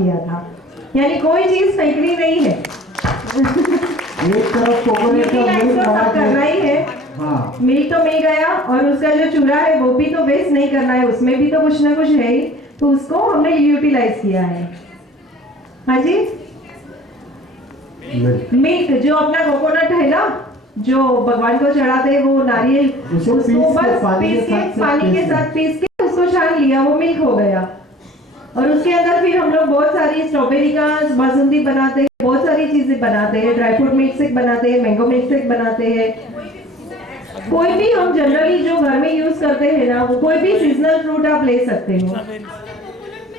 किया था, यानी कोई चीज फेंकनी नहीं है। एक तरफ कोकोनट का मिल्क बना करना ही है। हाँ, मिल्क तो मिल गया, और उसका जो चूरा है वो भी तो वेस्ट नहीं करना है, उसमें भी तो कुछ ना कुछ है ही, तो उसको हमने यूटिलाइज किया है। हाँ जी, मिल्क जो अपना कोकोनट है ना, जो भगवान को चढ़ाते हैं, वो नारियल, उसको बस पीस के पानी के साथ पीस के उसको छान लिया, वो मिल्क हो गया। और उसके अंदर फिर हम लोग बहुत सारी स्ट्रॉबेरी का बासुंदी बनाते हैं, बहुत सारी चीजें बनाते हैं, ड्राई फ्रूट मिल्क शेक बनाते हैं, मैंगो मिल्क शेक बनाते हैं। कोई भी हम जनरली जो घर में यूज करते हैं ना, वो कोई भी सीजनल फ्रूट आप ले सकते हो।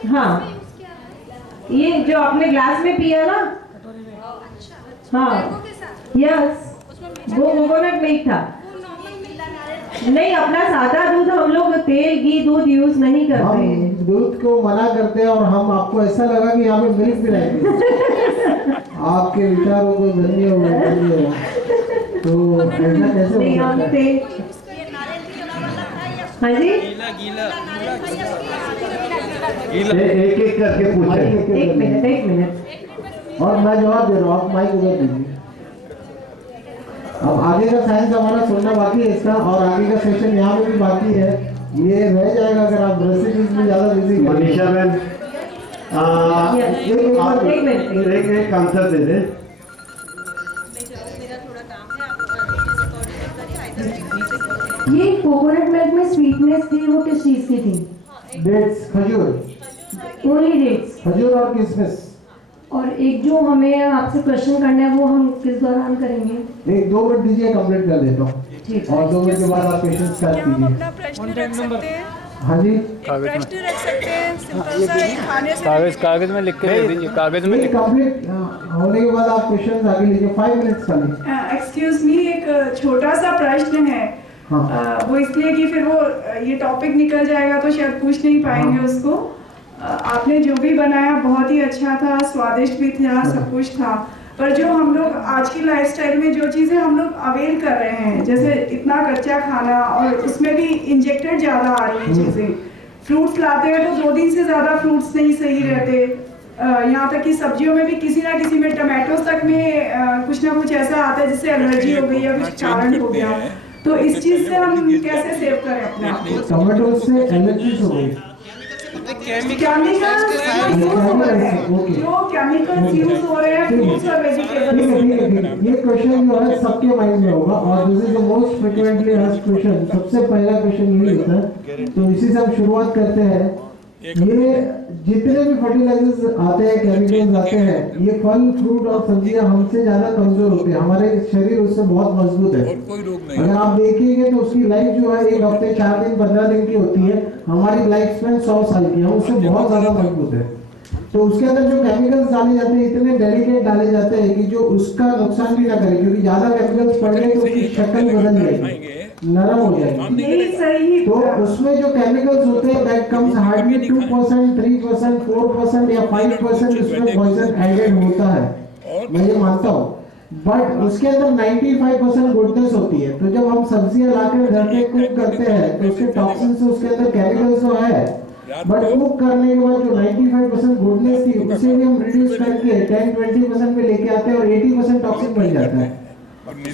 हाँ, ये जो आपने ग्लास में पिया ना, हाँ यस, वो कोकोनट मिल्क था। नहीं, अपना सादा दूध हम लोग तेल घी दूध यूज नहीं करते हैं। दूध को मना करते हैं, और हम आपको ऐसा लगा कि यहाँ पे मिल्क पिलाएंगे। आपके विचारों को धन्य हो, तो ऐसा कैसे नहीं, हो हम सकता है? हाँ जी, एक एक करके पूछे। एक मिनट। और मैं जवाब दे रहा हूँ, आप माइक उधर दीजिए। अब आगे का साइंस हमारा सुनना बाकी है इसका, और आगे का सेशन यहाँ पे भी बाकी है, ये रह जाएगा अगर आप रेसिपीज में ज्यादा बिजी। मनीषा मैम, एक आंसर दे दे। ये कोकोनट मिल्क में स्वीटनेस थी, वो किस चीज की थी? डेट्स, खजूर, ओनली डेट्स, खजूर और किशमिश। और एक जो हमें आपसे क्वेश्चन करना है वो हम किस दौरान करेंगे? एक 2 मिनट दीजिए, कंप्लीट कर देता हूँ, और 2 मिनट के बाद आप क्वेश्चन स्टार्ट कीजिए। अपना प्रश्न रख सकते हैं। हाँ जी, प्रश्न रख सकते हैं, सिंपल सा एक खाने से कागज में लिख के दे दीजिए, कागज में ये कंप्लीट होने के बाद आप क्वेश्चन आगे लीजिए, 5 मिनट्स का लिए। एक्सक्यूज मी, एक छोटा सा प्रश्न है। हाँ। वो इसलिए कि फिर वो ये टॉपिक निकल जाएगा तो शायद पूछ नहीं पाएंगे उसको। आपने जो भी बनाया बहुत ही अच्छा था, स्वादिष्ट भी था, सब कुछ था, पर जो हम लोग आज की लाइफस्टाइल में जो चीज़ें हम लोग अवेल कर रहे हैं, जैसे इतना कच्चा खाना, और उसमें भी इंजेक्टेड ज़्यादा आ रही है चीज़ें। फ्रूट्स लाते हैं तो 2 दिन से ज़्यादा फ्रूट्स नहीं सही रहते, यहाँ तक कि सब्जियों में भी किसी ना किसी में, टमाटोज तक में कुछ ना कुछ ऐसा आता है जिससे एलर्जी हो गई या कुछ कारण हो गया। तो इस चीज़ से हम कैसे सेव करें अपने आप को? टमाटो से एलर्जीज हो गई, केमिकल्स यूज हो रहे हैं फ्रूट्स और वेजिटेबल्स। ये क्वेश्चन जो है सबके माइंड में होगा, और this is the most frequently asked question. सबसे पहला क्वेश्चन यही होता है, तो इसी से हम शुरुआत करते हैं। ये जितने भी फर्टिलाइजर्स आते हैं, केमिकल्स आते हैं, ये फल फ्रूट और सब्जियां हमसे ज्यादा कमजोर होते हैं, हमारे शरीर उससे बहुत मजबूत है। अगर आप देखेंगे तो उसकी लाइफ जो है 1 हफ्ते 4 दिन 15 दिन की होती है, हमारी लाइफ स्पैन 100 साल की है, उससे बहुत ज्यादा मजबूत है। तो उसके अंदर जो केमिकल्स डाले जाते हैं, इतने डेलिकेट डाले जाते हैं कि जो उसका नुकसान भी ना करे, क्योंकि ज्यादा केमिकल्स पड़ गए तो उसकी शक्ल बदल जाएगी, नरम हो जाएगी। तो उसमें जो केमिकल्स होते हैं, दैट कम्स हार्डली 2%, 3%, 4% या 5% उसमें पॉइजन एडेड होता है, मैं ये मानता हूँ। बट उसके अंदर 95% गुडनेस होती है। तो जब हम सब्जियां लाकर घर में कुक करते हैं तो उसके टॉक्सिन से, उसके अंदर केमिकल्स तो है, बट कुक करने के बाद जो 95% गुडनेस थी उसे भी हम रिड्यूस करके 10-20% पे लेके आते हैं, और 80% टॉक्सिन बन जाता है।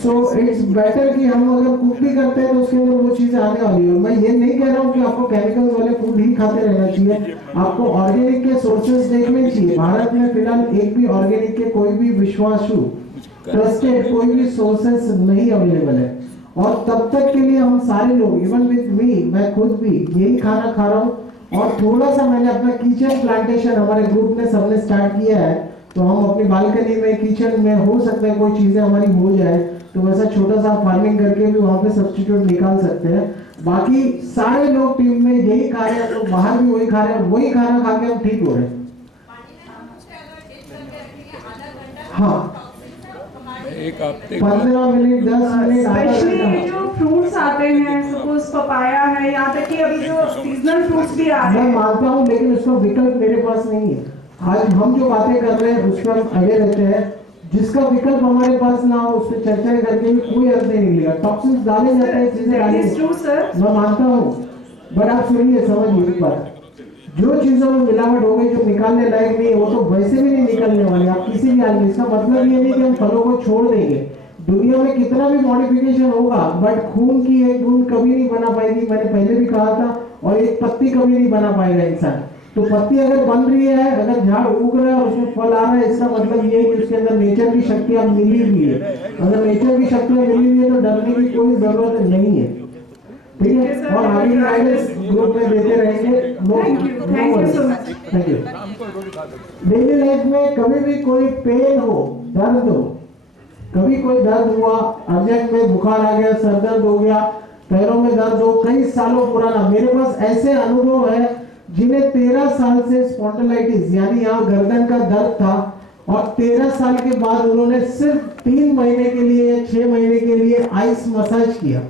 सो इट्स बेटर कि हम अगर कुक भी करते हैं तो उसके अंदर वो चीजें आने वाली है। मैं ये नहीं कह रहा हूँ कि आपको केमिकल्स वाले फूड ही खाते रहना चाहिए, आपको ऑर्गेनिक के सोर्सेज देखने चाहिए। भारत में फिलहाल एक भी ऑर्गेनिक के कोई भी विश्वासु ट्रस्टेड कोई भी सोर्सेस नहीं अवेलेबल है, और तब तक के लिए हम सारे लोग, इवन विद मी, मैं खुद भी यही खाना खा रहा हूँ। और थोड़ा सा मैंने अपना किचन प्लांटेशन हमारे ग्रुप ने सबने स्टार्ट किया है, तो हम अपनी बालकनी में, किचन में, हो सकता है कोई चीजें हमारी हो जाए तो वैसा छोटा सा फार्मिंग करके भी वहां पे सब्स्टिट्यूट निकाल सकते हैं। बाकी सारे लोग टीम में यही खा रहे हैं, तो बाहर भी वही खा रहे हैं, वही खाना खा के हम ठीक हो रहे हैं। हाँ, 15 मिनट 10 मिनट स्पेशली जो फ्रूट्स आते हैं, सपोज पपाया है, यहाँ तक कि अभी जो सीजनल फ्रूट्स भी आ रहे मैं हैं। मानता हूँ, लेकिन उसका विकल्प मेरे पास नहीं है। आज हम जो बातें कर रहे हैं उस पर हम अगे रहते हैं, जिसका विकल्प हमारे पास ना हो उस पर चर्चा करके भी कोई अर्थ नहीं मिलेगा। टॉक्सिन्स डाले जाते हैं, चीजें डाले, मैं मानता हूँ, बट आप सुनिए, समझिए एक बात, जो चीजों में मिलावट हो गई जो निकालने लायक नहीं है वो तो वैसे भी नहीं निकलने वाली आप किसी भी हाल में। इसका मतलब ये नहीं कि हम फलों को छोड़ देंगे। दुनिया में कितना भी मॉडिफिकेशन होगा बट खून की एक बूंद कभी नहीं बना पाएगी, मैंने पहले भी कहा था, और एक पत्ती कभी नहीं बना पाएगा इंसान। तो पत्ती अगर बन रही है, अगर झाड़ उग रहा है और उसमें फल आ रहा है, इसका मतलब ये है कि उसके अंदर नेचर की शक्तियां मिली हुई है। अगर नेचर की शक्तियां मिली हुई है तो डरने की कोई जरूरत नहीं है, ठीक है। और आगे गाइडेंस ग्रुप में देते रहेंगे। Thank you so much. Thank you. Daily life में कभी भी कोई पेन हो, दर्द हो, कभी कोई दर्द हुआ, अर्जेंट में बुखार आ गया, सर दर्द हो गया, पैरों में दर्द हो, कई सालों पुराना, मेरे पास ऐसे अनुभव है जिन्हें 13 साल से स्पॉन्डिलाइटिस यानी यहाँ गर्दन का दर्द था और 13 साल के बाद उन्होंने सिर्फ 3 महीने के लिए या 6 महीने के लिए आइस मसाज किया।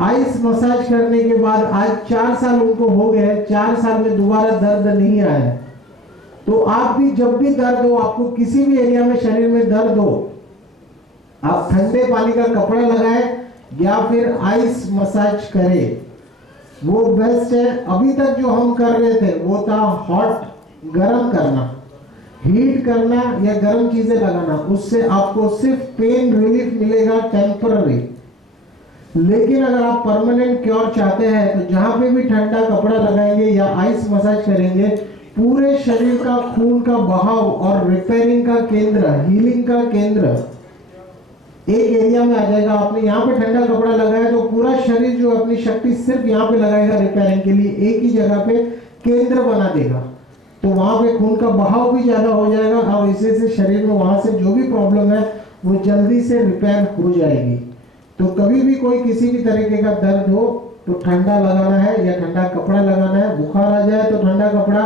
आइस मसाज करने के बाद आज 4 साल उनको हो गए, 4 साल में दोबारा दर्द नहीं आया है। तो आप भी जब भी दर्द हो, आपको किसी भी एरिया में शरीर में दर्द हो, आप ठंडे पानी का कपड़ा लगाएं या फिर आइस मसाज करें, वो बेस्ट है। अभी तक जो हम कर रहे थे वो था हॉट, गरम करना, हीट करना या गरम चीजें लगाना, उससे आपको सिर्फ पेन रिलीफ मिलेगा टेम्पररी। लेकिन अगर आप परमानेंट क्योर चाहते हैं तो जहां पे भी ठंडा कपड़ा लगाएंगे या आइस मसाज करेंगे, पूरे शरीर का खून का बहाव और रिपेयरिंग का केंद्र, हीलिंग का केंद्र एक एरिया में आ जाएगा। आपने यहाँ पे ठंडा कपड़ा लगाया तो पूरा शरीर जो अपनी शक्ति सिर्फ यहाँ पे लगाएगा रिपेयरिंग के लिए, एक ही जगह पे केंद्र बना देगा, तो वहां पे खून का बहाव भी ज्यादा हो जाएगा और इसी से शरीर में वहां से जो भी प्रॉब्लम है वो जल्दी से रिपेयर हो जाएगी। तो कभी भी कोई किसी भी तरीके का दर्द हो तो ठंडा लगाना है या ठंडा कपड़ा लगाना है। बुखार आ जाए तो ठंडा कपड़ा,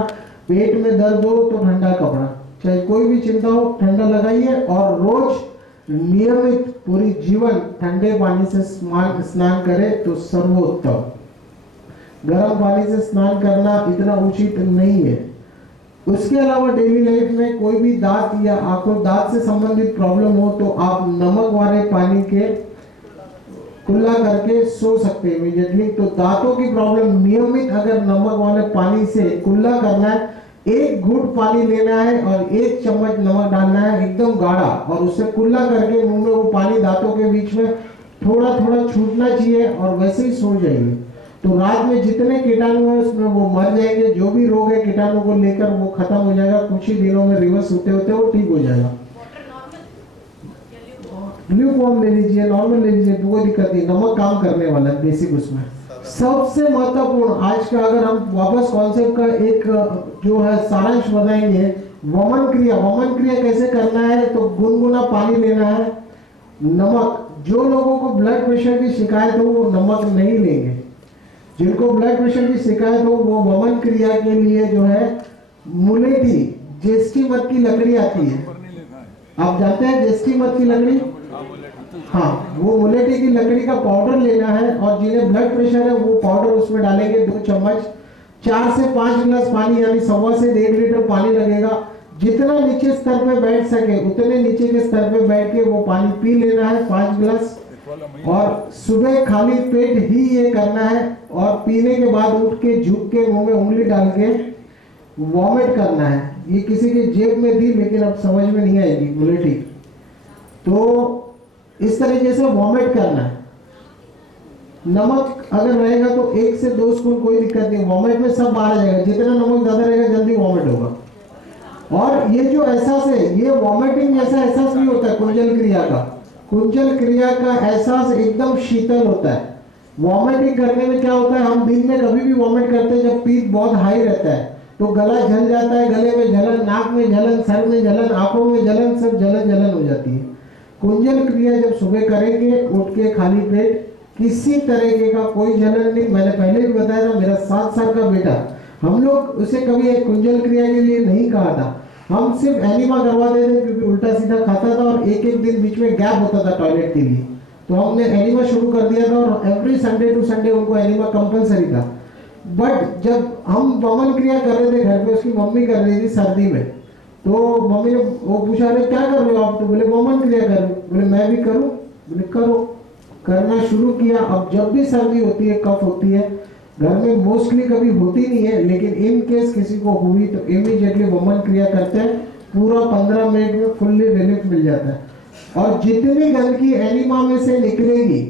पेट में दर्द हो तो ठंडा कपड़ा, चाहे कोई भी चिंता हो ठंडा लगाइए और रोज नियमित पूरी जीवन ठंडे पानी से स्नान करें तो सर्वोत्तम। गर्म पानी से स्नान करना इतना उचित नहीं है। उसके अलावा डेली लाइफ में कोई भी दांत या आंखों दांत से संबंधित प्रॉब्लम हो तो आप नमक वाले पानी के कुल्ला करके सो सकते हैं इमीडिएटली। तो दांतों की प्रॉब्लम, नियमित अगर नमक वाले पानी से कुल्ला करना है, 1 घूंट पानी लेना है और 1 चम्मच नमक डालना है एकदम गाढ़ा, और उससे कुल्ला करके मुंह में वो पानी दांतों के बीच में थोड़ा थोड़ा छूटना चाहिए और वैसे ही सो जाइए। तो रात में जितने कीटाणु है उसमें वो मर जाएंगे, जो भी रोग है कीटाणु को लेकर वो खत्म हो जाएगा, कुछ ही दिनों में रिवर्स होते होते वो ठीक हो जाएगा। ल्यूकवार्म ले लीजिए, नॉर्मल ले लीजिए, कोई दिक्कत नहीं, नमक काम करने वाला है बेसिक उसमें। सबसे महत्वपूर्ण आज का अगर हम वापस कॉन्सेप्ट का एक जो है सारांश बताएंगे, वमन क्रिया। वमन क्रिया कैसे करना है, तो गुनगुना पानी लेना है, नमक, जो लोगों को ब्लड प्रेशर की शिकायत हो वो नमक नहीं लेंगे, जिनको ब्लड प्रेशर की शिकायत हो वो वमन क्रिया के लिए जो है मुलेठी, जेस्टी मत की लकड़ी आती है, आप जानते हैं जेस्टी मत की लकड़ी, हाँ, वो मुलेठी की लकड़ी का पाउडर लेना है और जिन्हें ब्लड प्रेशर है वो पाउडर उसमें डालेंगे 2 चम्मच, 4 से 5 गिलास पानी यानी 1.25 से 1.5 लीटर पानी लगेगा। जितना नीचे स्तर पे बैठ सके उतने नीचे के स्तर पे बैठ के वो पानी पी लेना है 5 गिलास, और सुबह खाली पेट ही ये करना है और पीने के बाद उठ के झुक के मुंह में उंगली डाल के वॉमिट करना है। ये किसी के जेब में थी लेकिन अब समझ में नहीं आएगी मुलेठी, तो इस तरीके से वॉमिट करना है। नमक अगर रहेगा तो 1 से 2 स्पून, कोई दिक्कत नहीं, वॉमिट में सब बाहर आ जाएगा, जितना नमक ज्यादा रहेगा जल्दी वॉमिट होगा। और ये जो एहसास है, ये वॉमिटिंग जैसा एहसास नहीं होता है कुंजल क्रिया का। कुंजल क्रिया का एहसास एकदम शीतल होता है। वॉमिटिंग करने में क्या होता है, हम दिन में कभी भी वॉमिट करते हैं जब पीठ बहुत हाई रहता है तो गला जल जाता है, गले में जलन, नाक में जलन, सर में जलन, आंखों में जलन, सब जलन हो जाती है। कुंजल क्रिया जब सुबह करेंगे उठ के खाली पेट, किसी तरीके का कोई जलन नहीं। मैंने पहले भी बताया था, मेरा 7 साल का बेटा, हम लोग उसे कभी एक कुंजल क्रिया के लिए नहीं कहा था, हम सिर्फ एनिमा करवाते थे क्योंकि उल्टा सीधा खाता था और एक दिन बीच में गैप होता था टॉयलेट के लिए, तो हमने एनिमा शुरू कर दिया था और एवरी संडे टू संडे उनको एनिमा कंपलसरी था। बट जब हम वमन क्रिया कर रहे थे घर पे, उसकी मम्मी कर रही थी सर्दी में, तो मम्मी ने वो पूछा, अरे क्या कर रहे हो आप, तो बोले वमन क्रिया कर रहे हो, बोले मैं भी करूं, बोले करो, करना शुरू किया। अब जब भी सर्दी होती है, कफ होती है, घर में मोस्टली कभी होती नहीं है, लेकिन इन केस किसी को हुई तो इमीडिएटली वमन क्रिया करते हैं, पूरा 15 मिनट में फुल्ली रिलीफ मिल जाता है। और जितनी गंदगी एनिमा में से निकलेगी,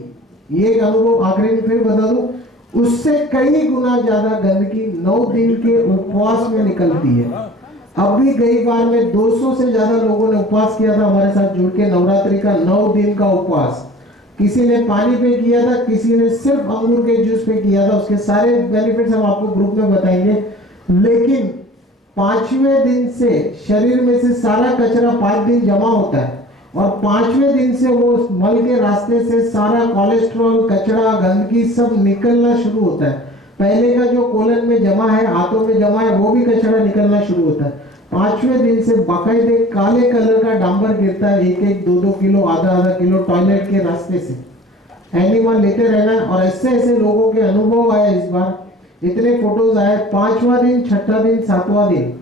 ये एक अनुभव आखिरी में फिर बता दूं, उससे कई गुना ज्यादा गंदगी 9 दिन के उपवास में निकलती है। अभी गई बार में 200 से ज्यादा लोगों ने उपवास किया था हमारे साथ जुड़ के, नवरात्रि का 9 दिन का उपवास। किसी ने पानी पे किया था, किसी ने सिर्फ अंगूर के जूस पे किया था। उसके सारे बेनिफिट्स हम आपको ग्रुप में बताएंगे। लेकिन 5वें दिन से शरीर में से सारा कचरा 5 दिन जमा होता है, और 5वें दिन से वो मल के रास्ते से सारा कोलेस्ट्रॉल, कचरा, गंदगी सब निकलना शुरू होता है। पहले का जो कोलन में जमा है, हाथों में जमा है, वो भी कचरा निकलना शुरू होता है। 5वें दिन से बाकायदे काले कलर का डांबर गिरता है, 1-1, 2-2 किलो, आधा-आधा किलो टॉयलेट के रास्ते से। एनिमल लेते रहना। और ऐसे ऐसे लोगों के अनुभव आए, इस बार इतने फोटोज आए। 5वां दिन, 6वां दिन, 7वां दिन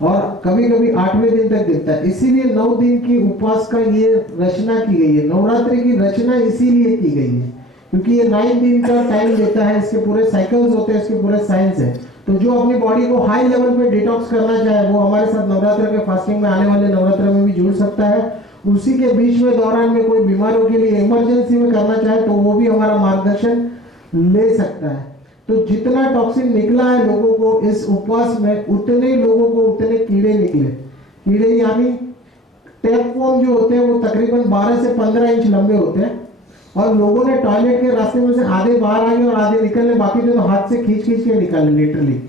और कभी कभी 8वें दिन तक दिखता है। इसीलिए 9 दिन की उपवास का ये रचना की गई है। नवरात्रि की रचना इसीलिए की गई है क्योंकि ये 9 दिन का टाइम लेता है। इसके पूरे साइकिल्स होते हैं, इसके पूरे साइंस है। तो जो अपनी बॉडी को हाई लेवल पे डिटॉक्स करना चाहे, वो हमारे साथ नवरात्र के फास्टिंग में, आने वाले नवरात्र में भी जुड़ सकता है। उसी के बीच में दौरान में कोई बीमारों के लिए इमरजेंसी में करना चाहे तो वो भी हमारा मार्गदर्शन ले सकता है। तो जितना टॉक्सिन निकला है लोगों को इस उपवास में, उतने लोगों को उतने कीड़े निकले। कीड़े यानी टैपवॉर्म जो होते हैं वो तकरीबन 12 से 15 इंच लंबे होते हैं, और लोगों ने टॉयलेट के रास्ते में से आधे बाहर आ गए और आधे निकलने बाकी थे, तो हाथ से खींच खींच के निकाले लिटरली।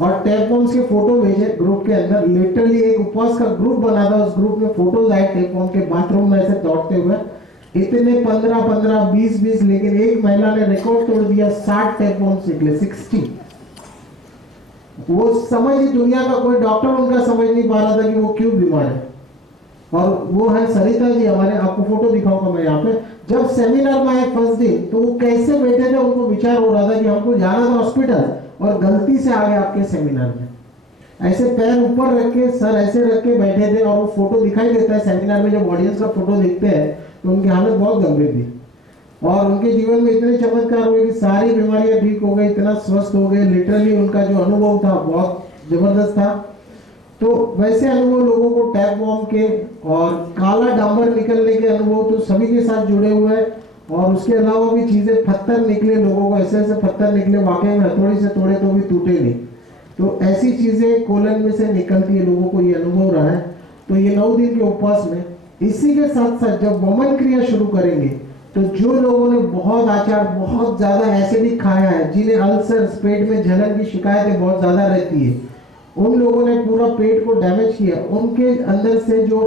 और टैपवॉर्म्स के फोटो भेजे ग्रुप के अंदर। लिटरली एक उपवास का ग्रुप बना था, उस ग्रुप में फोटोज आए टैपवॉर्म के बाथरूम में ऐसे दौड़ते हुए, इतने 15-15, 20-20, लेकिन एक महिला ने रिकॉर्ड तोड़ दिया, 60 टैपवॉर्म्स निकले, 60। वो समझ ही, दुनिया का कोई डॉक्टर उनका समझ नहीं पा रहा था कि वो क्यों बीमार है। और वो है सरिता जी हमारे, आपको फोटो दिखाऊंगा मैं यहाँ पे। जब सेमिनार में आए फर्स्ट दिन, तो वो कैसे बैठे थे, उनको विचार हो रहा था कि हमको जाना था हॉस्पिटल और गलती से आ गए आपके सेमिनार में। ऐसे पैर ऊपर रख के, सर ऐसे रख के बैठे थे, और वो फोटो दिखाई देता है सेमिनार में। जब ऑडियंस का फोटो देखते हैं तो उनकी हालत बहुत गंभीर थी, और उनके जीवन में इतने चमत्कार हुए कि सारी बीमारियां ठीक हो गई, इतना स्वस्थ हो गए। लिटरली उनका जो अनुभव था बहुत जबरदस्त था। तो वैसे अनुभव लोगों को टैपवॉर्म के और काला डांबर निकलने के अनुभव तो सभी के साथ जुड़े हुए हैं। और उसके अलावा भी चीजें, पत्थर निकले लोगों को, ऐसे ऐसे पत्थर निकले, वाकई में हथौड़ी से तोड़े तो भी टूटे नहीं। तो ऐसी चीजें कोलन में से निकलती है, लोगों को ये अनुभव रहा है। तो ये 9 दिन के उपवास में, इसी के साथ साथ जब वमन क्रिया शुरू करेंगे, तो जो लोगों ने बहुत आचार, बहुत ज्यादा एसिडिक खाया है, जिन्हें अल्सर, पेट में जलन की शिकायतें बहुत ज्यादा रहती है, उन लोगों ने पूरा पेट को डैमेज किया, उनके अंदर से जो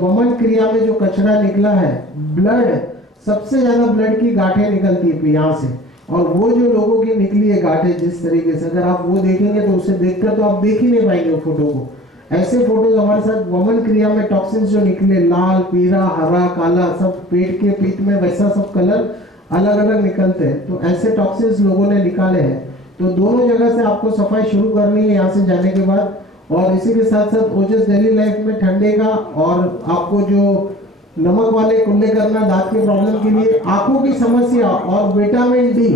वमन क्रिया में जो कचरा निकला है, ब्लड, सबसे ज्यादा ब्लड की गांठें निकलती है यहाँ से। और वो जो लोगों की निकली है गांठें जिस तरीके से, अगर आप वो देखेंगे तो उसे देखकर तो आप देख ही नहीं पाएंगे वो फोटो को। ऐसे फोटोज हमारे साथ वमन क्रिया में टॉक्सिन्स जो निकले, लाल, पीला, हरा, काला, सब पेट के पित्त में वैसा सब कलर अलग अलग निकलते हैं। तो ऐसे टॉक्सिन्स लोगों ने निकाले हैं। तो दोनों जगह से आपको सफाई शुरू करनी है यहाँ से जाने के बाद। और इसी के साथ साथ ओजस डेली लाइफ में ठंडे का, और आपको जो नमक वाले कुल्ले करना, दांत के प्रॉब्लम के लिए, आंखों की समस्या, और vitamin D,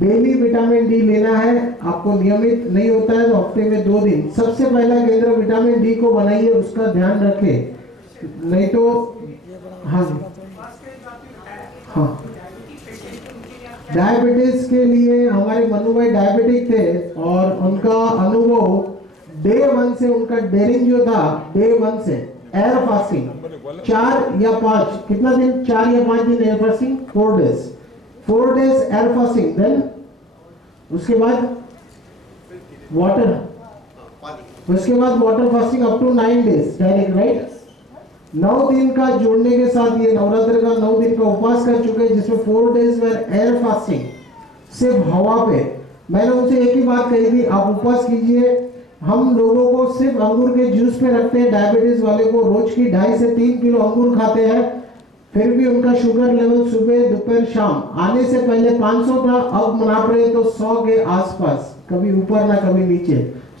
daily vitamin D लेना है आपको। नियमित नहीं होता है तो हफ्ते में 2 दिन। सबसे पहला केंद्र विटामिन डी को बनाइए, उसका ध्यान रखें, नहीं तो हाँ हाँ डायबिटीज के लिए हमारे मनु भाई डायबिटिक थे, और उनका अनुभव डे 1 से, उनका डेरिंग जो था डे 1 से एयर फास्टिंग 4 या 5, कितना दिन, 4 या 5 दिन air fasting, 4 days air fasting, then उसके बाद वाटर, उसके बाद water fasting up to 9 days direct, right. 9 दिन का जोड़ने के साथ ये नवरात्र का 9 दिन का उपवास कर चुके हैं, जिसमें 4 डेज में एयर फास्टिंग, सिर्फ हवा पे। मैंने उनसे एक ही बात कही थी, आप उपवास कीजिए, हम लोगों को सिर्फ अंगूर के जूस पे रखते हैं। डायबिटीज वाले को रोज की 2.5 से 3 किलो अंगूर खाते हैं, फिर भी उनका शुगर लेवल सुबह, दोपहर, शाम, आने से पहले 500 था, अब नाप रहे तो 100 के आसपास, कभी ऊपर ना कभी नीचे,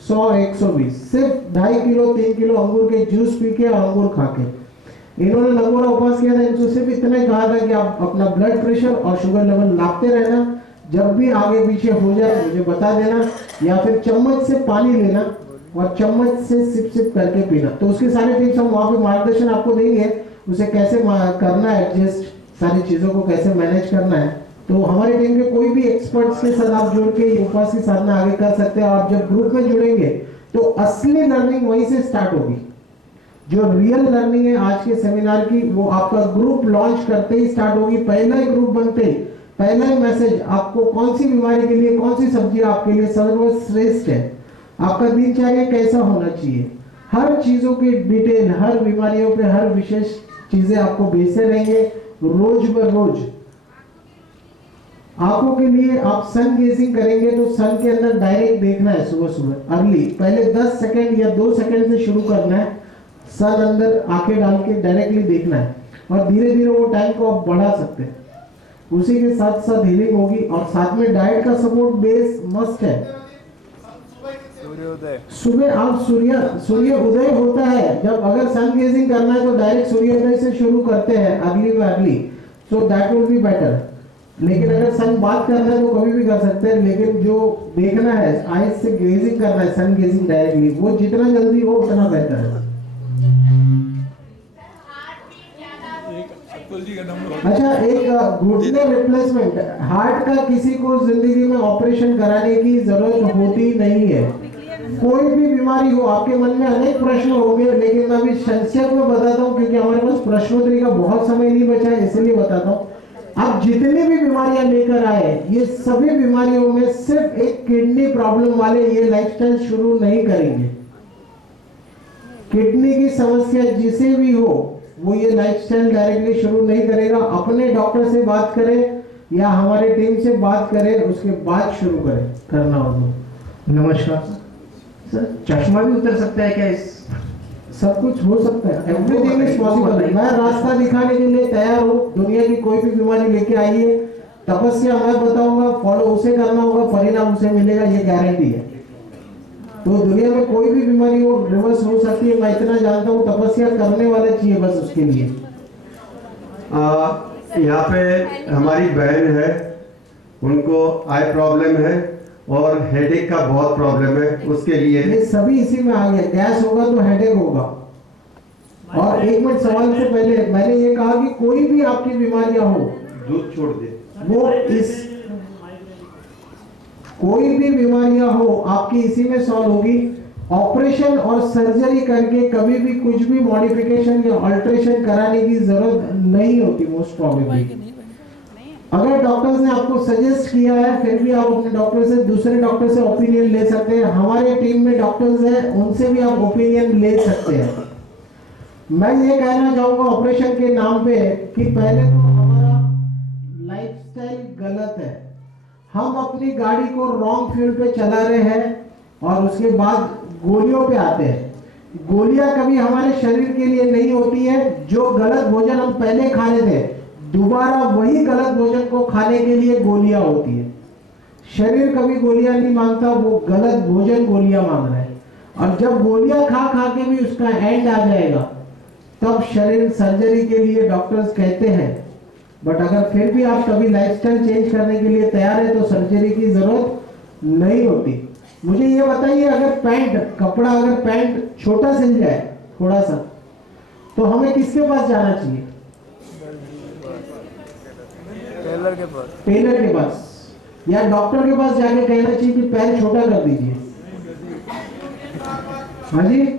100, 120, सिर्फ 2.5 किलो 3 किलो अंगूर के जूस पी के और अंगूर खा के। इन्होंने लंगोरा उपवास किया था, इनसे सिर्फ इतना ही कहा था कि आप अपना ब्लड प्रेशर और शुगर लेवल नापते रहना, जब भी आगे पीछे हो जाए मुझे बता देना, या फिर चम्मच से पानी लेना और चम्मच से सिप सिप करके पीना। तो उसके सारे टिप्स हम वहाँ पे मार्गदर्शन आपको देंगे, उसे कैसे करना है एडजस्ट, सारी चीज़ों को कैसे मैनेज करना है। तो हमारी टीम के कोई भी एक्सपर्ट्स के साथ आप जुड़ के उपवास की साधना आगे कर सकते हैं। आप जब ग्रुप में जुड़ेंगे तो असली लर्निंग वहीं से स्टार्ट होगी। जो रियल लर्निंग है आज के सेमिनार की, वो आपका ग्रुप लॉन्च करते ही स्टार्ट होगी। पहला ही ग्रुप बनते ही पहला ही मैसेज आपको कौन सी बीमारी के लिए कौन सी सब्जी आपके लिए सर्वश्रेष्ठ है, आपका दिनचर्या कैसा होना चाहिए, हर चीजों की डिटेल, हर बीमारियों पे हर विशेष चीजें आपको भेजते रहेंगे रोज ब रोज। आंखों के लिए आप सन गेजिंग करेंगे तो सन के अंदर डायरेक्ट देखना है सुबह सुबह अर्ली, पहले 10 सेकंड या 2 सेकंड से शुरू करना है। सन अंदर आंखें डाल के डायरेक्टली देखना है और धीरे धीरे वो टाइम को आप बढ़ा सकते हैं। उसी के साथ साथ हीलिंग होगी और साथ में डाइट का सपोर्ट बेस मस्ट है। सुबह आप सूर्य उदय होता है, जब अगर सन गेजिंग करना है तो डायरेक्ट सूर्योदय से शुरू करते हैं अर्ली में early, so that will be better. लेकिन अगर सन बात करना है तो कभी भी कर सकते हैं, लेकिन जो देखना है आइज से गेजिंग करना है, सन गेजिंग डायरेक्टली, वो जितना जल्दी हो उतना बेहतर है। अच्छा, एक घुटने रिप्लेसमेंट, हार्ट का किसी को जिंदगी में ऑपरेशन कराने की जरूरत होती नहीं है। कोई भी बीमारी हो, आपके मन में अनेक प्रश्न होंगे, लेकिन मैं अभी संक्षेप में बताता हूँ क्योंकि हमारे पास प्रश्नोत्तरी का बहुत समय नहीं बचा है, इसलिए बताता हूँ। आप जितनी भी बीमारियां लेकर आए, ये सभी बीमारियों में सिर्फ एक किडनी प्रॉब्लम वाले ये लाइफस्टाइल शुरू नहीं करेंगे। किडनी की समस्या जिसे भी हो वो ये लाइफस्टाइल डायरेक्टली शुरू नहीं करेगा। अपने डॉक्टर से बात करें या हमारे टीम से बात करें, उसके बाद शुरू करें करना हो तो। नमस्कार सर, चश्मा भी उतर सकता है क्या इस? सब कुछ हो सकता है, एवरीथिंग इज पॉसिबल। मैं रास्ता दिखाने के लिए तैयार हूँ। दुनिया की कोई भी बीमारी लेके आइए, तपस्या मैं बताऊंगा, फॉलो उसे करना होगा, परिणाम उसे मिलेगा, ये गारंटी है। तो दुनिया में कोई भी बीमारी हो रिवर्स हो सकती है, मैं इतना जानता हूँ। तपस्या करने वाला चाहिए बस उसके लिए। यहाँ पे हमारी बहन है, उनको आई प्रॉब्लम है और हेडेक का बहुत प्रॉब्लम है, उसके लिए ये सभी इसी में आ गया। गैस होगा तो हेडेक होगा। और एक मिनट, सवाल से पहले मैंने ये कहा कि कोई भी आपकी बीमारियां हो, दूध छोड़ दे, वो इस कोई भी बीमारियां हो आपकी इसी में सॉल्व होगी। ऑपरेशन और सर्जरी करके कभी भी कुछ भी मॉडिफिकेशन या अल्ट्रेशन कराने की जरूरत नहीं होती मोस्ट प्रॉब्लली। अगर डॉक्टर्स ने आपको सजेस्ट किया है फिर भी आप अपने डॉक्टर से, दूसरे डॉक्टर से ओपिनियन ले सकते हैं। हमारे टीम में डॉक्टर्स हैं, उनसे भी आप ओपिनियन ले सकते हैं। मैं ये कहना चाहूंगा ऑपरेशन के नाम पे कि पहले तो हमारा लाइफस्टाइल गलत है। हम अपनी गाड़ी को रॉन्ग फ्यूल पे चला रहे हैं और उसके बाद गोलियों पे आते हैं। गोलियां कभी हमारे शरीर के लिए नहीं होती है। जो गलत भोजन हम पहले खा रहे थे, दोबारा वही गलत भोजन को खाने के लिए गोलियां होती है। शरीर कभी गोलियां नहीं मांगता, वो गलत भोजन गोलियां मांग रहा है। और जब गोलियां खा खा के भी उसका एंड आ जाएगा, तब शरीर सर्जरी के लिए डॉक्टर्स कहते हैं। बट अगर फिर भी आप कभी लाइफस्टाइल चेंज करने के लिए तैयार है तो सर्जरी की जरूरत नहीं होती। मुझे ये बताइए, अगर कपड़ा अगर पैंट छोटा सिल जाए थोड़ा सा, तो हमें किसके पास जाना चाहिए? टेलर के पास या डॉक्टर के पास जाके कहना चाहिए कि पैर छोटा कर दीजिए। हाँ जी,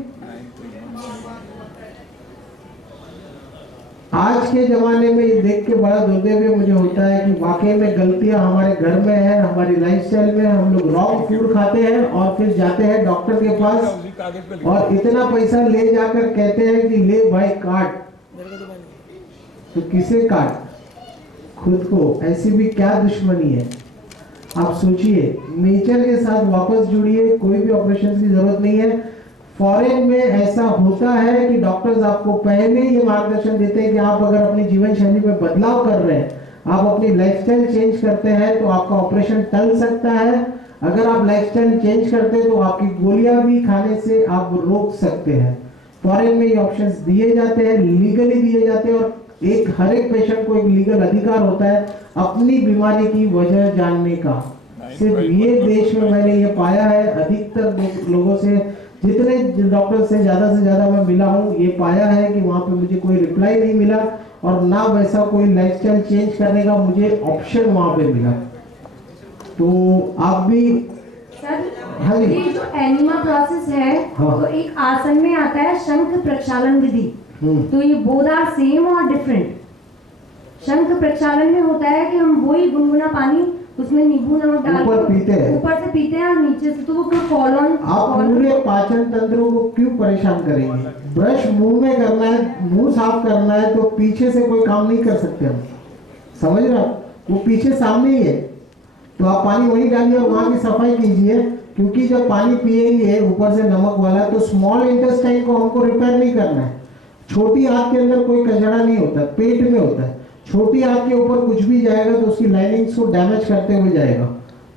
आज के जमाने में ये देख के बड़ा दुर्दैव मुझे होता है कि वाकई में गलतियां हमारे घर में है, हमारी लाइफस्टाइल में। हम लोग रॉन्ग फूड खाते हैं और फिर जाते हैं डॉक्टर के पास और इतना पैसा ले जाकर कहते हैं कि ले भाई काट। तो किसे काट? खुद को। ऐसी भी क्या दुश्मनी है? आप सोचिए, नेचर के साथ वापस जुड़िए। कोई भी ऑपरेशन की जरूरत नहीं है। फॉरेन में ऐसा होता है कि डॉक्टर्स आपको पहले ये मार्गदर्शन देते हैं कि आप अगर अपनी जीवन शैली में बदलाव कर रहे हैं, आप अपनी लाइफस्टाइल चेंज करते हैं तो आपका ऑपरेशन टल सकता है। अगर आप लाइफस्टाइल चेंज करते हैं तो आपकी गोलियां भी खाने से आप रोक सकते हैं। फॉरेन में ये ऑप्शंस दिए जाते हैं, लीगली दिए जाते हैं और एक हर एक पेशेंट को एक लीगल अधिकार होता है अपनी बीमारी की वजह जानने का। सिर्फ ये देश में मैंने ये पाया है, अधिकतर लोगों से, जितने डॉक्टर से ज्यादा मैं मिला हूँ, ये पाया है कि वहाँ पे मुझे कोई रिप्लाई नहीं मिला और ना वैसा कोई लाइफस्टाइल चेंज करने का मुझे ऑप्शन वहाँ पे मिला। तो आप भी हाँ जी। ये जो एनिमा प्रोसेस है हाँ। तो एक आसन में आता है शंख प्रक्षालन विधि। तो ये बोथ आर सेम और डिफरेंट। शंख प्रक्षालन में होता है कि हम वही गुनगुना पानी उसमें नींबू नमक डाल ऊपर पीते हैं, ऊपर से पीते हैं और नीचे से, तो वो फॉलो ऑन। आप पूरे पाचन तंत्र को क्यों परेशान करेंगे? ब्रश मुंह में करना है, मुंह साफ करना है, तो पीछे से कोई काम नहीं कर सकते हम, समझ रहे हो? वो पीछे सामने ही है, तो आप पानी वहीं डालिए और वहां की सफाई कीजिए, क्योंकि जब पानी पिएंगे ऊपर से नमक वाला तो स्मॉल इंटेस्टाइन को हमको रिपेयर नहीं करना है। छोटी आंत के अंदर कोई कचरा नहीं होता, पेट में होता है। छोटी आंत के ऊपर कुछ भी जाएगा तो उसकी लाइनिंग्स को डैमेज करते हुए जाएगा,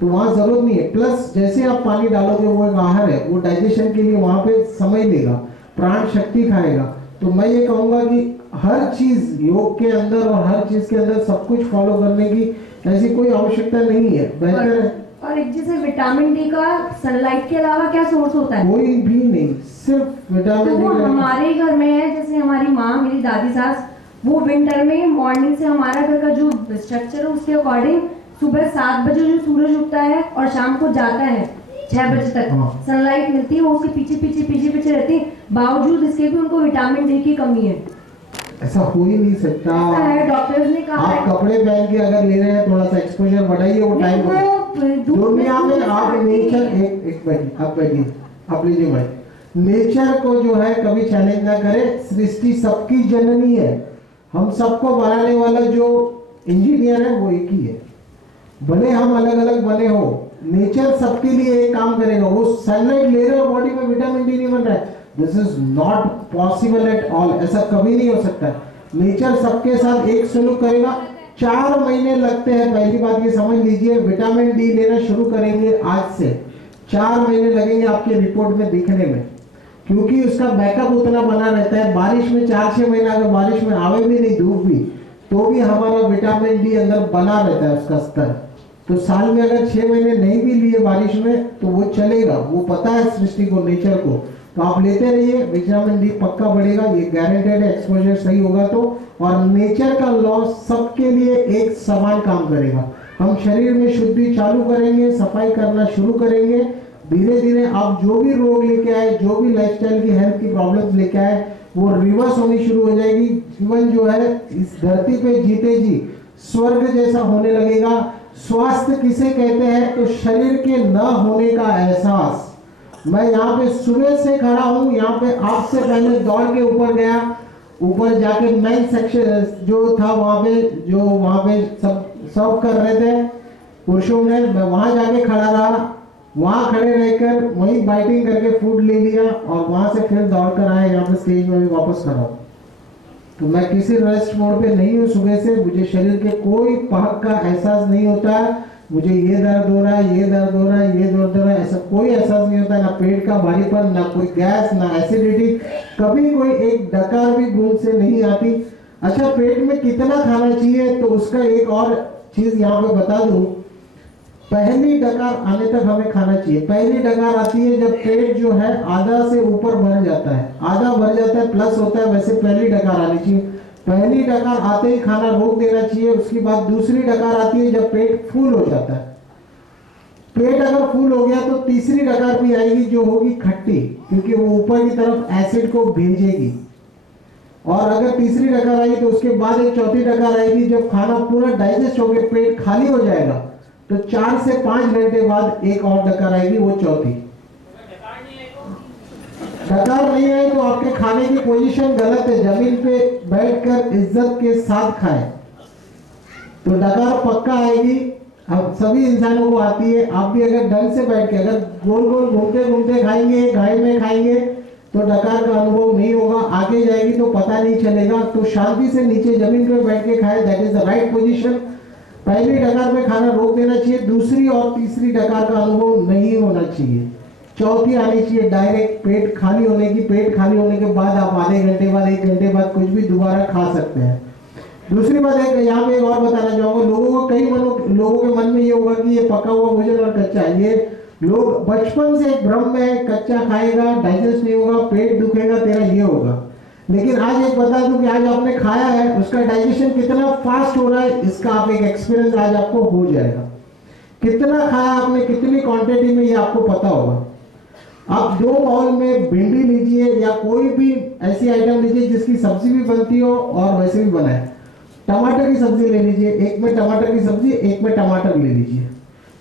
तो वहां जरूरत नहीं है। प्लस जैसे आप पानी डालोगे, वो एक आहार है, वो डाइजेशन के लिए वहां पे समय लेगा, प्राण शक्ति खाएगा। तो मैं ये कहूंगा कि हर चीज योग के अंदर और हर चीज के अंदर सब कुछ फॉलो करने की ऐसी कोई आवश्यकता नहीं है, बेहतर है। और एक जैसे विटामिन डी का सनलाइट के अलावा क्या सोर्स होता है? कोई भी नहीं, सिर्फ विटामिन तो वो डी। हमारे घर में है, जैसे हमारी माँ, मेरी दादी सास, वो विंटर में मॉर्निंग से हमारा घर का जो स्ट्रक्चर है उसके अकॉर्डिंग सुबह 7 बजे जो सूरज उगता है और शाम को जाता है 6 बजे तक सनलाइट मिलती है, वो उसके पीछे रहती है, बावजूद इसके भी उनको विटामिन डी की कमी है। ऐसा हो ही नहीं सकता है, डॉक्टर्स ने कहा आप कपड़े पहन के अगर ले रहे हैं, थोड़ा सा एक्सपोजर बढ़ाइए, वो टाइम दुनिया में आप नेचर एक बैठिए, आप बैठिए, आप लीजिए भाई। नेचर को जो है कभी चैलेंज ना करें, सृष्टि सबकी जननी है, हम सबको बनाने वाला जो इंजीनियर है वो एक ही है, भले हम अलग अलग बने हो, नेचर सबके लिए एक काम करेगा। वो सनलाइट ले रहे हो, बॉडी में विटामिन डी नहीं बन रहा है, this is not possible at all, ऐसा कभी नहीं हो सकता। नेचर सबके साथ एक सलूक करेगा। 4 महीने लगते हैं, पहली बात ये समझ लीजिए, विटामिन डी लेना शुरू करेंगे आज से 4 महीने लगेंगे आपके रिपोर्ट में दिखने में, क्योंकि उसका बैकअप उतना बना रहता है। बारिश में 4-6 महीना अगर बारिश में आवे भी नहीं, धूप भी, तो भी हमारा विटामिन डी अंदर बना रहता है उसका स्तर। तो साल में अगर 6 महीने नहीं भी लिए बारिश में तो वो चलेगा, वो पता है सृष्टि को, नेचर को। तो आप लेते रहिए, विटामिन डी पक्का बढ़ेगा, ये गारंटेड है, एक्सपोजर सही होगा तो। और नेचर का लॉ सबके लिए एक समान काम करेगा। हम शरीर में शुद्धि चालू करेंगे, सफाई करना शुरू करेंगे, धीरे धीरे आप जो भी रोग लेके आए, जो भी लाइफस्टाइल की हेल्थ की प्रॉब्लम्स लेके आए, वो रिवर्स होनी शुरू हो जाएगी। जीवन जो है इस धरती पे जीते जी स्वर्ग जैसा होने लगेगा। स्वास्थ्य किसे कहते हैं? तो शरीर के न होने का एहसास। मैं यहाँ पे सुबह से खड़ा हूँ, यहाँ पे आपसे पहले दौड़ के ऊपर गया, ऊपर जाके मेन सेक्शन जो था वहाँ पे सब सर्व कर रहे थे पुरुषों ने, मैं वहाँ जाके खड़ा रहा, वहाँ खड़े रहकर वहीं बाइटिंग करके फूड ले लिया और वहाँ से फिर दौड़ कर आया, यहाँ पे स्टेज में भी वापस खड़ा हूँ। तो मैं किसी रेस्ट मोड पे नहीं हूँ सुबह से, मुझे शरीर के कोई पहक का एहसास नहीं होता है, मुझे ये दर्द हो रहा है, ये दर्द हो रहा है, ये दर्द हो रहा है, ऐसा कोई एहसास नहीं होता, ना पेट का भारीपन, ना कोई गैस, ना एसिडिटी, कभी कोई एक डकार भी बूंद से नहीं आती। अच्छा, पेट में कितना खाना चाहिए, तो उसका एक और चीज यहाँ पे बता दूं। पहली डकार आने तक हमें खाना चाहिए। पहली डकार आती है जब पेट जो है आधा से ऊपर भर जाता है, आधा भर जाता है प्लस होता है, वैसे पहली डकार आनी चाहिए। पहली डकार आते ही खाना रोक देना चाहिए। उसके बाद दूसरी डकार आती है जब पेट फुल हो जाता है। पेट अगर फुल हो गया तो तीसरी डकार भी आएगी जो होगी खट्टी, क्योंकि वो ऊपर की तरफ एसिड को भेजेगी। और अगर तीसरी डकार आई तो उसके बाद एक चौथी डकार आएगी जब खाना पूरा डाइजेस्ट हो गया, पेट खाली हो जाएगा, तो 4 से 5 घंटे बाद एक और डकार आएगी, वो चौथी। डकार नहीं है तो आपके खाने की पोजीशन गलत है, जमीन पे बैठकर इज्जत के साथ खाएं तो डकार पक्का आएगी। अब सभी इंसानों को आती है, आप भी अगर ढंग से बैठ के अगर गोल गोल घूमते घूमते खाएंगे, घाई में खाएंगे तो डकार का अनुभव नहीं होगा, आगे जाएगी तो पता नहीं चलेगा। तो शांति से नीचे जमीन पे बैठ के खाए, that is the right position. पहली डकार में खाना रोक देना चाहिए, दूसरी और तीसरी डकार का अनुभव नहीं होना चाहिए, चौथी आनी चाहिए डायरेक्ट पेट खाली होने की। पेट खाली होने के बाद आप आधे घंटे बाद, 1 घंटे बाद कुछ भी दोबारा खा सकते हैं। दूसरी बात है, यहाँ पे एक और बताना चाहूंगा, लोगों के मन में ये होगा कि ये पका हुआ भोजन और कच्चा, ये लोग बचपन से एक भ्रम में, कच्चा खाएगा डाइजेस्ट नहीं होगा, पेट दुखेगा तेरा, ये होगा। लेकिन आज एक बता दूं कि आज आपने खाया है, उसका डाइजेशन कितना फास्ट हो रहा है, इसका आप एक एक्सपीरियंस आज आपको हो जाएगा। कितना खाया आपने, कितनी क्वांटिटी में, ये आपको पता होगा। आप 2 बाउल में भिंडी लीजिए या कोई भी ऐसी आइटम लीजिए जिसकी सब्जी भी बनती हो और वैसे भी बनाए। टमाटर की सब्जी ले लीजिए, एक में टमाटर की सब्जी, एक में टमाटर ले लीजिए।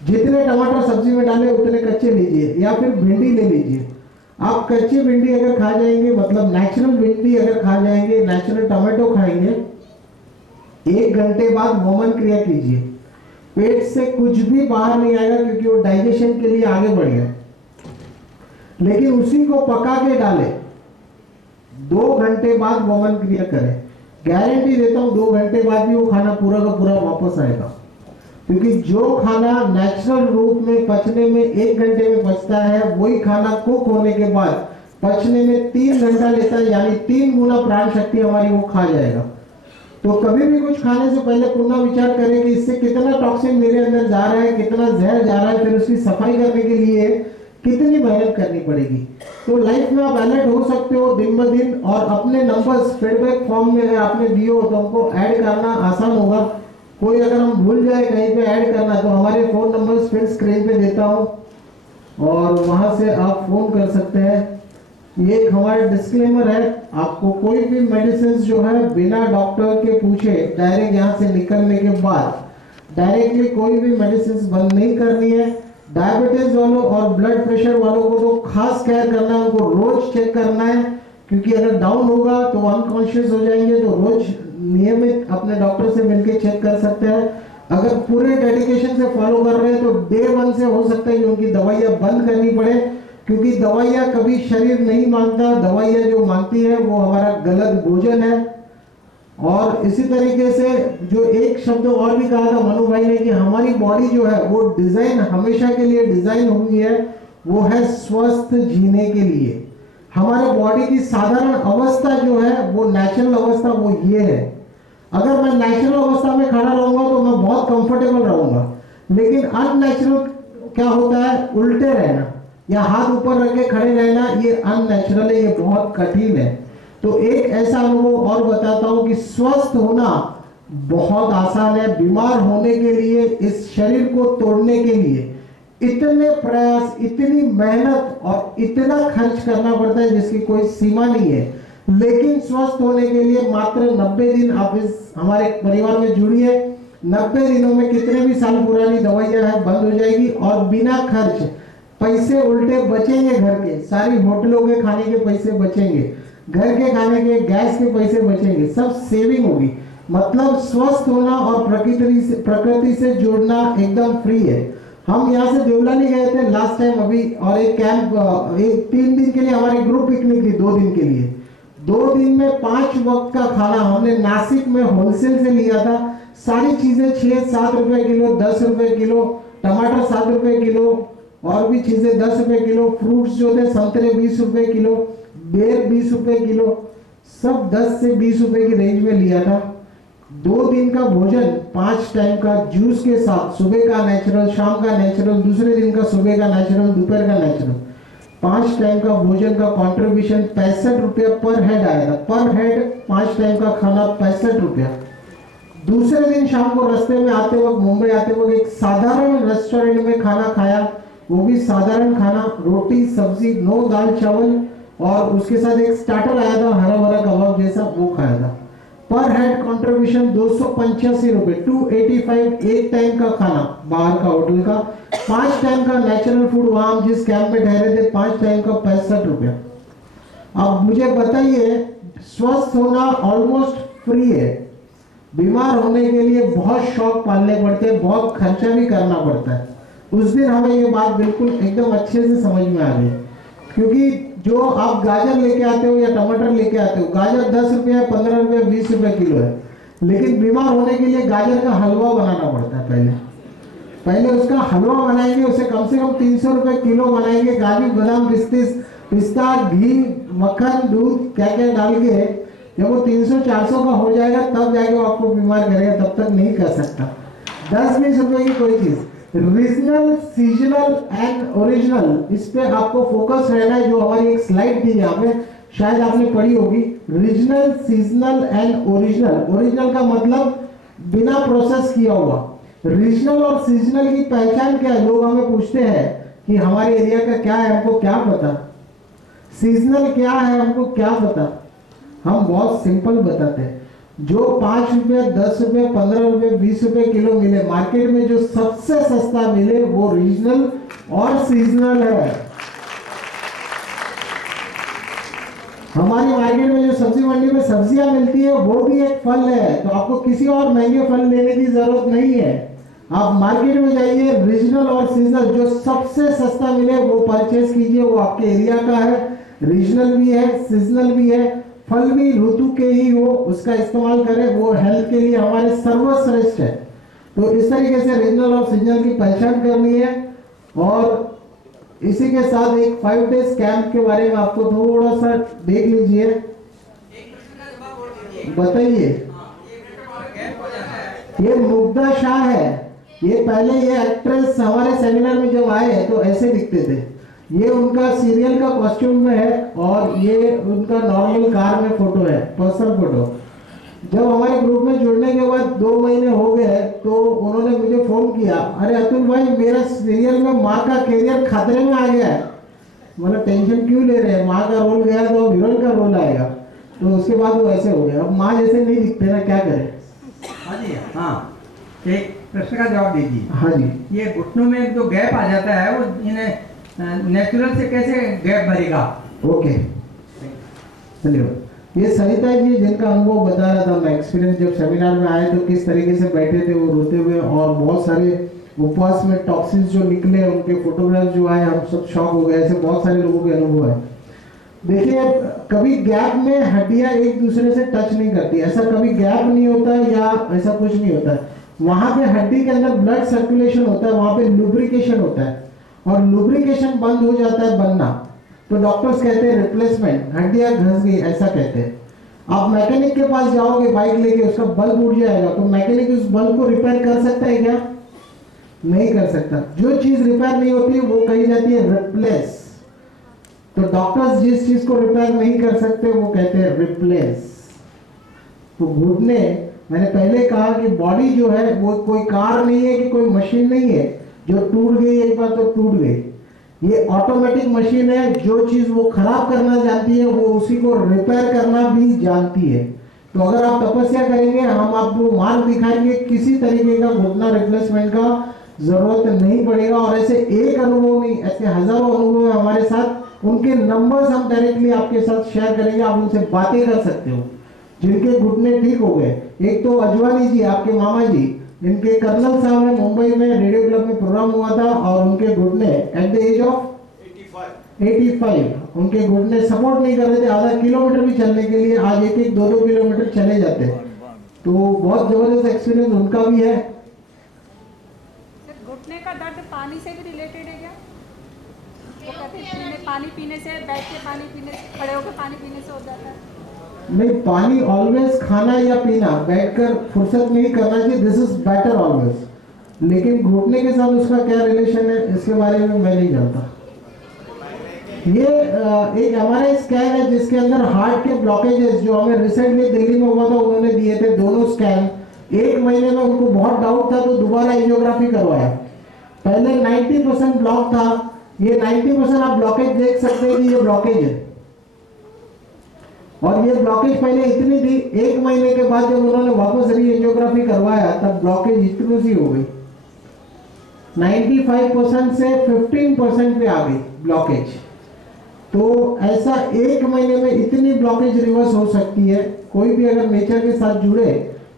जितने टमाटर सब्जी में डाले उतने कच्चे लीजिए, या फिर भिंडी ले लीजिए। आप कच्ची भिंडी अगर खा जाएंगे, मतलब नेचुरल भिंडी अगर खा जाएंगे, नेचुरल टमाटो खाएंगे, 1 घंटे बाद वमन क्रिया कीजिए, पेट से कुछ भी बाहर नहीं आएगा क्योंकि वो डाइजेशन के लिए आगे बढ़ गया। लेकिन उसी को पका के डाले, 2 घंटे बाद वमन क्रिया करें, गारंटी देता हूं 2 घंटे बाद भी वो खाना पूरा का पूरा वापस आएगा। क्योंकि जो खाना नेचुरल रूप में पचने में 1 घंटे में पचता है, वही खाना कुक होने के बाद पचने में 3 घंटा लेता है, यानी 3 गुना प्राण शक्ति हमारी वो खा जाएगा। तो कभी भी कुछ खाने से पहले पुनः विचार करें कि इससे कितना टॉक्सिन मेरे अंदर जा रहा है, कितना जहर जा रहा है, फिर उसकी सफाई करने के लिए कितनी मेहनत करनी पड़ेगी। तो लाइफ में आप अलर्ट हो सकते हो दिन ब दिन, और अपने नंबर्स फीडबैक फॉर्म में अगर आपने दिए हो तो हमको ऐड करना आसान होगा। कोई अगर हम भूल जाए कहीं पे ऐड करना, तो हमारे फोन नंबर्स फिर स्क्रीन पे देता हूँ और वहां से आप फोन कर सकते हैं। ये एक हमारा डिस्क्लेमर है, आपको कोई भी मेडिसिन जो है बिना डॉक्टर के पूछे डायरेक्ट यहाँ से निकलने के बाद डायरेक्टली कोई भी मेडिसिन बंद नहीं करनी है। डायबिटीज वालों और ब्लड प्रेशर वालों को तो खास केयर करना है, उनको रोज चेक करना है, क्योंकि अगर डाउन होगा तो अनकॉन्शियस हो जाएंगे। तो रोज नियमित अपने डॉक्टर से मिलकर चेक कर सकते हैं। अगर पूरे डेडिकेशन से फॉलो कर रहे हैं तो डे 1 से हो सकता है कि उनकी दवाइयाँ बंद करनी पड़े, क्योंकि दवाइयाँ कभी शरीर नहीं मांगता, दवाइयाँ जो मांगती है वो हमारा गलत भोजन है। और इसी तरीके से जो एक शब्द और भी कहा था मनु भाई ने कि हमारी बॉडी जो है वो डिजाइन हमेशा के लिए डिजाइन हुई है, वो है स्वस्थ जीने के लिए। हमारे बॉडी की साधारण अवस्था जो है वो नेचुरल अवस्था वो ये है। अगर मैं नेचुरल अवस्था में खड़ा रहूंगा तो मैं बहुत कंफर्टेबल रहूंगा, लेकिन अननेचुरल क्या होता है, उल्टे रहना या हाथ ऊपर रख के खड़े रहना, ये अननेचुरल है, ये बहुत कठिन है। तो एक ऐसा अनुभव और बताता हूं कि स्वस्थ होना बहुत आसान है। बीमार होने के लिए, इस शरीर को तोड़ने के लिए इतने प्रयास, इतनी मेहनत और इतना खर्च करना पड़ता है जिसकी कोई सीमा नहीं है। लेकिन स्वस्थ होने के लिए मात्र 90 दिन आप इस हमारे परिवार में जुड़िए। 90 दिनों में कितने भी साल पुरानी दवाइयां हैं बंद हो जाएगी और बिना खर्च, पैसे उल्टे बचेंगे, घर के सारी होटलों के खाने के पैसे बचेंगे, घर के खाने के गैस के पैसे बचेंगे, सब सेविंग होगी। मतलब स्वस्थ होना और प्रकृति से जुड़ना एकदम फ्री है। हम यहाँ से देवलाली गए थे लास्ट टाइम अभी, और एक कैंप, एक 3 दिन के लिए हमारी ग्रुप पिकनिक थी, 2 दिन के लिए। 2 दिन में 5 वक्त का खाना हमने नासिक में होलसेल से लिया था। सारी चीजें 6-7 रुपए किलो, 10 रुपए किलो, टमाटर 7 रुपए किलो, और भी चीजें 10 रुपए किलो, फ्रूट्स जो थे संतरे 20 रुपए किलो, बेर 20 रुपए किलो, सब 10 से 20 रुपए की रेंज में लिया था। 2 दिन का भोजन 5 टाइम का जूस के साथ, सुबह का नेचुरल, शाम का नेचुरल, दूसरे दिन का सुबह का नेचुरल, दोपहर का नेचुरल, 5 टाइम का भोजन का कंट्रीब्यूशन 65 रुपया पर हेड आया था। पर हेड 5 टाइम का खाना 65 रुपया। दूसरे दिन शाम को रास्ते में आते वक्त, मुंबई आते वक्त एक साधारण रेस्टोरेंट में खाना खाया, वो भी साधारण खाना, रोटी सब्जी, 9 दाल चावल, और उसके साथ एक स्टार्टर आया था हरा भरा कबाब जैसा, वो खाया था। पर हेड कंट्रीब्यूशन 285 रुपए, 285 एक टाइम का खाना बाहर का होटल का, 5 टाइम का नेचुरल फूड वहां जिस कैंप में ठहरे थे 5 टाइम का 65 रुपया। अब मुझे बताइए, स्वस्थ होना ऑलमोस्ट फ्री है। बीमार होने के लिए बहुत शौक पालने पड़ते हैं, बहुत खर्चा भी करना पड़ता है। उस दिन हमें ये बात बिल्कुल एकदम अच्छे से समझ में आ गई, क्योंकि जो आप गाजर लेके आते हो या टमाटर लेके आते हो, गाजर 10 रुपया, 15 रुपया, 20 रुपए किलो है, लेकिन बीमार होने के लिए गाजर का हलवा बनाना पड़ता है। पहले उसका हलवा बनाएंगे, उसे कम से कम 300 रुपए किलो बनाएंगे, काजू बादाम पिस्ता, घी, मक्खन, दूध क्या क्या डाल के जब वो 300-400 का हो जाएगा तब जाके वो आपको बीमार करेगा, तब तक नहीं कर सकता। 10-20 रुपए की कोई चीज रीजनल, सीजनल एंड ओरिजिनल, इस पे आपको फोकस रहना है। जो हमारी एक स्लाइड थी यहाँ पे, शायद आपने पढ़ी होगी, regional, seasonal and original. Original का मतलब बिना प्रोसेस किया हुआ। रीजनल और सीजनल की पहचान क्या है? लोग हमें पूछते हैं कि हमारे एरिया का क्या है, हमको क्या पता। सीजनल क्या है, हमको क्या पता। हम बहुत सिंपल बताते हैं, जो 5 रुपये, 10 रुपये, 15 रुपये, 20 रुपये किलो मिले मार्केट में, जो सबसे सस्ता मिले वो रीजनल और सीजनल है। हमारी मार्केट में जो सब्जी मंडी में सब्जियां मिलती है वो भी एक फल है, तो आपको किसी और महंगे फल लेने की जरूरत नहीं है। आप मार्केट में जाइए, रीजनल और सीजनल जो सबसे सस्ता मिले वो परचेज कीजिए, वो आपके एरिया का है। रीजनल भी है, सीजनल भी है, फल भी ऋतु के ही हो उसका इस्तेमाल करें, वो हेल्थ के लिए हमारे सर्वश्रेष्ठ है। तो इस तरीके से रीजनल और सीजनल की पहचान करनी है। और इसी के साथ एक 5 डेज कैंप के बारे में आपको थोड़ा सा देख लीजिए, बताइए। ये मुग्धा शाह है, ये पहले ये एक्ट्रेस हमारे सेमिनार में जब आए तो ऐसे दिखते थे। ये उनका सीरियल का कॉस्ट्यूम में है और ये उनका नॉर्मल कार में फोटो है, पर्सनल फोटो। जब हमारे ग्रुप में जुड़ने के बाद 2 महीने हो गए तो उन्होंने मुझे फोन किया, अरे अतुल भाई मेरा सीरियल में माँ का कैरियर खतरे में आ गया है। मतलब टेंशन क्यों ले रहे हैं, माँ का रोल गया तो हीरोइन का रोल आएगा। तो उसके बाद वो ऐसे हो गया, अब माँ जैसे नहीं दिखते ना, क्या करें। हाँ जी, हाँ, एक प्रश्न का जवाब दीजिए। हाँ जी, ये घुटनों में जो गैप आ जाता है वो इन्हें नेचुरल से कैसे गैप भरेगा? ओके, धन्यवाद। ये सरिता जी जिनका अनुभव बता रहा था, मैं एक्सपीरियंस जब सेमिनार में आए तो किस तरीके से बैठे थे वो रोते हुए, और बहुत सारे उपवास में टॉक्सिन्स जो निकले, उनके फोटोग्राफ जो आए, हम सब शॉक हो गए। ऐसे बहुत सारे लोगों के अनुभव है। देखिए, कभी गैप में हड्डियां एक दूसरे से टच नहीं करती, ऐसा कभी गैप नहीं होता है या ऐसा कुछ नहीं होता है। वहां पे हड्डी के अंदर ब्लड सर्कुलेशन होता है, वहां पे लुब्रिकेशन होता है, और लुब्रिकेशन बंद हो जाता है बनना तो डॉक्टर्स कहते हैं रिप्लेसमेंट, हड्डियां घस गई, ऐसा कहते हैं। आप मैकेनिक के पास जाओगे बाइक लेके, उसका बल्ब उड़ जाएगा तो मैकेनिक उस बल्ब को रिपेयर कर सकता है क्या? नहीं कर सकता। जो चीज रिपेयर नहीं होती वो कही जाती है रिप्लेस। तो डॉक्टर्स जिस चीज को रिपेयर नहीं कर सकते वो कहते हैं रिप्लेस। तो घुटने, मैंने पहले कहा कि बॉडी जो है वो कोई कार नहीं है, कि कोई मशीन नहीं है जो टूट गई एक बार तो टूट गई। ये ऑटोमेटिक मशीन है, जो चीज वो खराब करना जानती है वो उसी को रिपेयर करना भी जानती है। तो अगर आप तपस्या करेंगे, हम आपको मार्ग दिखाएंगे, किसी तरीके का घुटना रिप्लेसमेंट का जरूरत नहीं पड़ेगा। और ऐसे एक अनुभव नहीं, ऐसे हजारों अनुभव है हमारे साथ, उनके नंबर्स हम डायरेक्टली आपके साथ शेयर करेंगे, आप उनसे बातें कर सकते हो जिनके घुटने ठीक हो गए। एक तो अजवानी जी, आपके मामा जी, इनके कर्नल साहब में मुंबई में रेडियो क्लब में प्रोग्राम हुआ था, और उनके घुटने एट द एज ऑफ 85 उनके घुटने सपोर्ट नहीं कर रहे थे, आधा किलोमीटर भी चलने के लिए आज 1-2 किलोमीटर चले जाते। तो बहुत जबरदस्त एक्सपीरियंस उनका भी है। घुटने का दर्द पानी से भी रिलेटेड है क्या? वो कहते हैं पानी पीने से, बैठ के पानी पीने से, खड़े होकर पानी पीने से हो जाता है? नहीं, पानी ऑलवेज खाना या पीना, बैठकर फुर्सत नहीं करना चाहिए, दिस इज बेटर ऑलवेज। लेकिन घुटने के साथ उसका क्या रिलेशन है इसके बारे में मैं नहीं जानता। ये एक हमारे स्कैन है जिसके अंदर हार्ट के ब्लॉकेजेस, जो हमें रिसेंटली दिल्ली में हुआ था, उन्होंने दिए थे दोनों स्कैन। 1 महीने में उनको बहुत डाउट था तो दोबारा एंजियोग्राफी करवाया। पहले 90% ब्लॉक था, ये 90% आप ब्लॉकेज देख सकते हैं कि ये ब्लॉकेज है। और ये ब्लॉकेज पहले इतनी थी, 1 महीने के बाद जब उन्होंने वापस री एंजियोग्राफी करवाया तब ब्लॉकेज इतनी सी हो गई, 95% से 15% पे आ गई ब्लॉकेज। तो ऐसा 1 महीने में इतनी ब्लॉकेज रिवर्स हो सकती है। कोई भी अगर नेचर के साथ जुड़े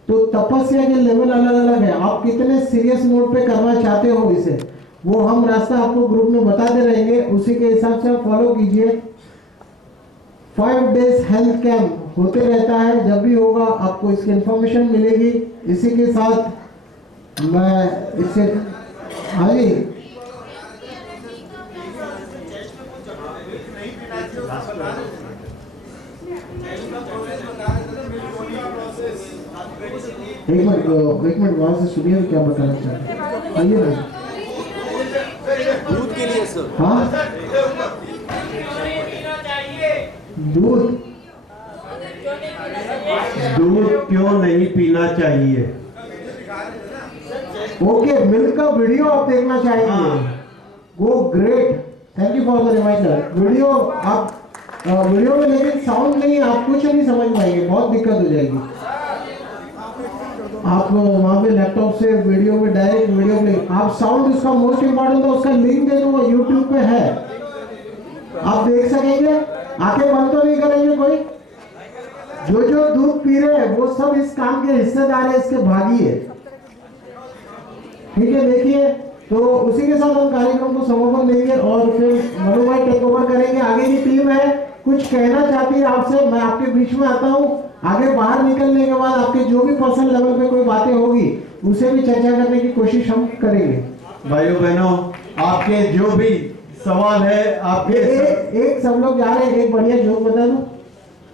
तो तपस्या के लेवल अलग अलग है, आप कितने सीरियस मोड पे करना चाहते हो इसे, वो हम रास्ता आपको ग्रुप में बताते रहेंगे, उसी के हिसाब से आप फॉलो कीजिए। 5 डेज हेल्थ कैंप होते रहता है, जब भी होगा आपको इसकी इंफॉर्मेशन मिलेगी। इसी के साथ मैं इससे, हाँ जी, एक मिनट वहां से सुनिए क्या बताना चाहते हैं, आइए ना। दूध के लिए सर। हाँ दूध क्यों नहीं पीना चाहिए? ओके, मिल्क का वीडियो आप देखना चाहेंगे, वो great, thank you for the reminder. Video आप वीडियो में लेकिन साउंड नहीं, आप कुछ नहीं समझ पाएंगे, बहुत दिक्कत हो जाएगी। आप वहाँ पे लैपटॉप से वीडियो में डायरेक्ट वीडियो में आप साउंड, उसका मोस्ट इम्पोर्टेंट था, उसका लिंक दे दूंगा, यूट्यूब पे है, आप देख सकेंगे। आंखें बंद तो नहीं करेंगे कोई? जो दूध पी रहे हैं वो सब इस काम के हिस्सेदार है, इसके भागी है, ठीक है। देखिए, तो उसी के साथ हम कार्यक्रम को समापन देंगे और फिर मनु भाई टेक ओवर करेंगे। आगे की टीम है, कुछ कहना चाहती है आपसे, मैं आपके बीच में आता हूँ। आगे बाहर निकलने के बाद आपके जो भी पर्सनल लेवल पे कोई बातें होगी उसे भी चर्चा करने की कोशिश हम करेंगे। भाइयों बहनों, आपके जो भी सवाल है आपके एक सब लोग जा रहे हैं, एक बढ़िया जोक बता दूं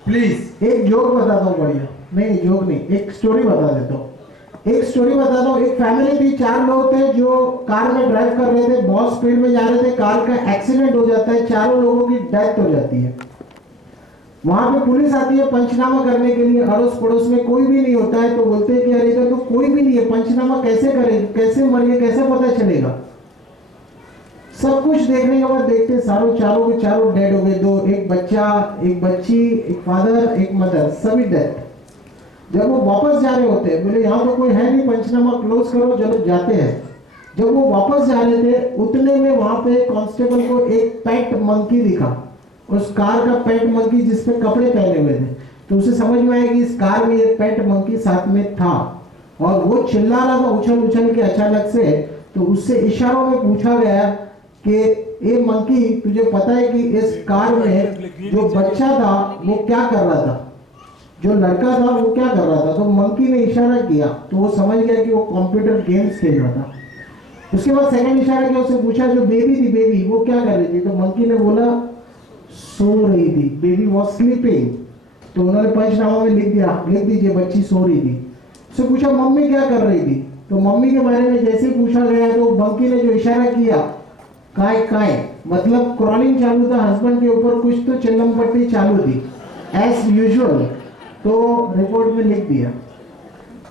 प्लीज। एक जोक बताता हूँ बढ़िया, नहीं जोक नहीं, एक स्टोरी बता देता हूँ। एक स्टोरी बताता हूँ। एक फैमिली थी, 4 लोग थे जो कार में ड्राइव कर रहे थे, बहुत स्पीड में जा रहे थे, कार का एक्सीडेंट हो जाता है, 4 लोगों की डेथ हो जाती है। वहां पे पुलिस आती है पंचनामा करने के लिए, अड़ोस पड़ोस में कोई भी नहीं होता है, तो बोलते हैं कि अरे इधर तो कोई भी नहीं है, पंचनामा कैसे करेंगे, कैसे मरिए, कैसे पता चलेगा। सब कुछ देखने के बाद देखते चारों के चारों डेड हो गए, दो, एक बच्चा, एक बच्ची, एक फादर, एक मदर, सभी डेड। जब वो वापस जा रहे होते हैं, बोले यहाँ तो कोई है नहीं, पंचनामा क्लोज करो, चलो जाते हैं। जब वो वापस जा रहे थे, उतने में वहां पे कांस्टेबल को एक पेट मंकी दिखा, उस कार का पेट मंकी जिसपे कपड़े पहने हुए थे, तो उसे समझ में आया कि इस कार में एक पेट मंकी साथ में था, और वो चिल्ला रहा था उछल के अचानक से। तो उससे इशारों में पूछा गया कि ए मंकी, तुझे पता है कि इस कार में जो बच्चा था वो क्या कर रहा था, जो लड़का था वो क्या कर रहा था? तो मंकी ने इशारा किया, तो वो समझ गया कि वो कंप्यूटर गेम्स खेल रहा था। उसके बाद सेकंड इशारा किया, उससे पूछा जो बेबी थी, बेबी वो क्या कर रही थी? तो मंकी ने बोला सो रही थी, बेबी वॉज स्लीपिंग। तो उन्होंने पंचनामा में लिख दीजिए बच्ची सो रही थी। उससे पूछा मम्मी क्या कर रही थी? तो मम्मी के बारे में जैसे ही पूछा गया तो मंकी ने जो इशारा किया, काय मतलब क्रॉलिंग चालू था, हस्बैंड के ऊपर कुछ तो चिल्लम पट्टी चालू थी एज यूजुअल, तो रिपोर्ट में लिख दिया।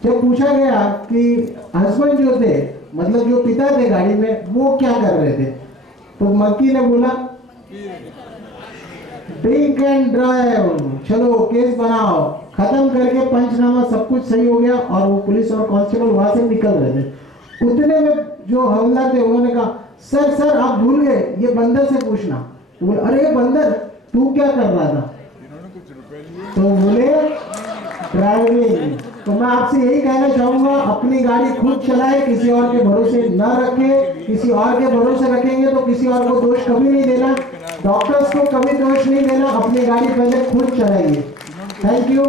जब पूछा गया कि हस्बैंड जो थे, मतलब जो पिता थे गाड़ी में, वो क्या कर रहे थे? तो मंकी ने बोला ड्रिंक एंड ड्राइव, चलो केस बनाओ। खत्म करके पंचनामा सब कुछ सही हो गया और वो पुलिस और कांस्टेबल वहां से निकल रहे थे। उतने में जो हवलदार थे उन्होंने कहा सर आप भूल गए, ये बंदर से पूछना। तो बोले अरे बंदर तू क्या कर रहा था? तो बोले ड्राइविंग। तो मैं आपसे यही कहना चाहूंगा, अपनी गाड़ी खुद चलाए, किसी और के भरोसे न रखें। किसी और के भरोसे रखेंगे तो किसी और को दोष कभी नहीं देना, डॉक्टर्स को कभी दोष नहीं देना, अपनी गाड़ी पहले खुद चलाइए। थैंक यू,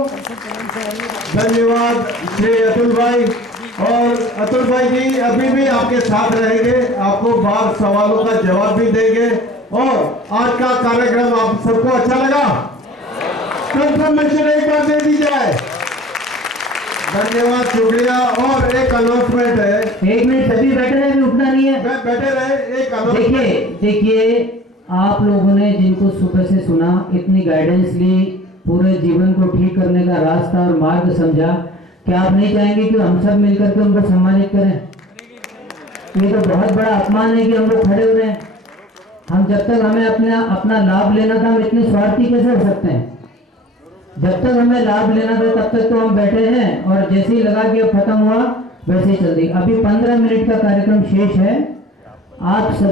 धन्यवाद श्री अतुल भाई। और अतुल भाई जी अभी भी आपके साथ रहेंगे, आपको बार सवालों का जवाब भी देंगे। और आज का कार्यक्रम आप सबको अच्छा लगा? कंफर्मेशन एक बार दे दी जाए। धन्यवाद, शुक्रिया। और एक अनाउंसमेंट है। एक मिनट, सभी बैठे रहे, उठना नहीं है, बैठे रहे। एक अनाउंसमेंट, देखिए आप लोगों ने जिनको सुबह से सुना, इतनी गाइडेंस ली, पूरे जीवन को ठीक करने का रास्ता और मार्ग समझा, क्या आप नहीं चाहेंगे कि हम सब मिलकर के उनको सम्मानित करें? ये तो बहुत बड़ा अपमान है कि हम लोग खड़े हो रहे हैं। हम जब तक हमें अपना लाभ लेना था, हम इतने स्वार्थी कैसे हो सकते हैं? जब तक हमें लाभ लेना था तब तक तो हम बैठे हैं, और जैसे ही लगा कि अब खत्म हुआ वैसे ही चल दी। अभी 15 मिनट का कार्यक्रम शेष है। आप सभी